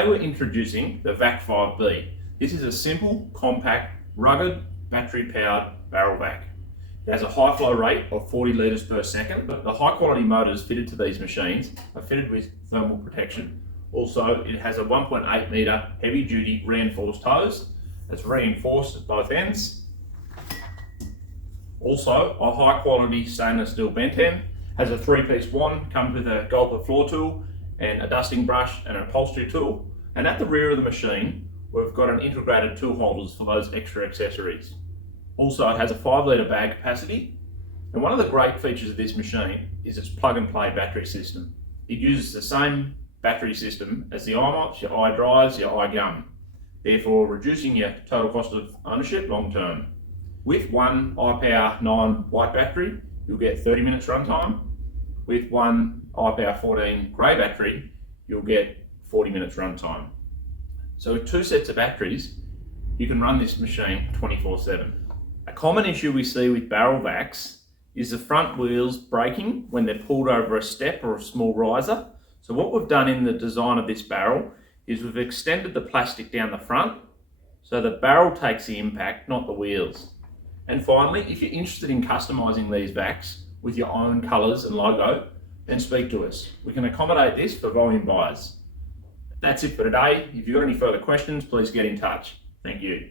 Today we're introducing the VAC 5B. This is a simple, compact, rugged, battery-powered barrel vac. It has a high flow rate of 40 litres per second, but the high quality motors fitted to these machines are fitted with thermal protection. Also, it has a 1.8 metre heavy duty reinforced hose that's reinforced at both ends. Also, a high quality stainless steel bent end, has a 3-piece wand, comes with a gulper floor tool and a dusting brush and an upholstery tool. And at the rear of the machine, we've got an integrated tool holders for those extra accessories. Also, it has a 5 litre bag capacity. And one of the great features of this machine is its plug and play battery system. It uses the same battery system as the iMops, your iDryers, your iGum, therefore reducing your total cost of ownership long term. With one iPower 9 white battery, you'll get 30 minutes runtime. With one iPower 14 grey battery, you'll get 40 minutes runtime. So with 2 sets of batteries, you can run this machine 24/7. A common issue we see with barrel vacs is the front wheels braking when they're pulled over a step or a small riser. So what we've done in the design of this barrel is we've extended the plastic down the front so the barrel takes the impact, not the wheels. And finally, if you're interested in customising these vacs with your own colours and logo, then speak to us. We can accommodate this for volume buyers. That's it for today. If you've got any further questions, please get in touch. Thank you.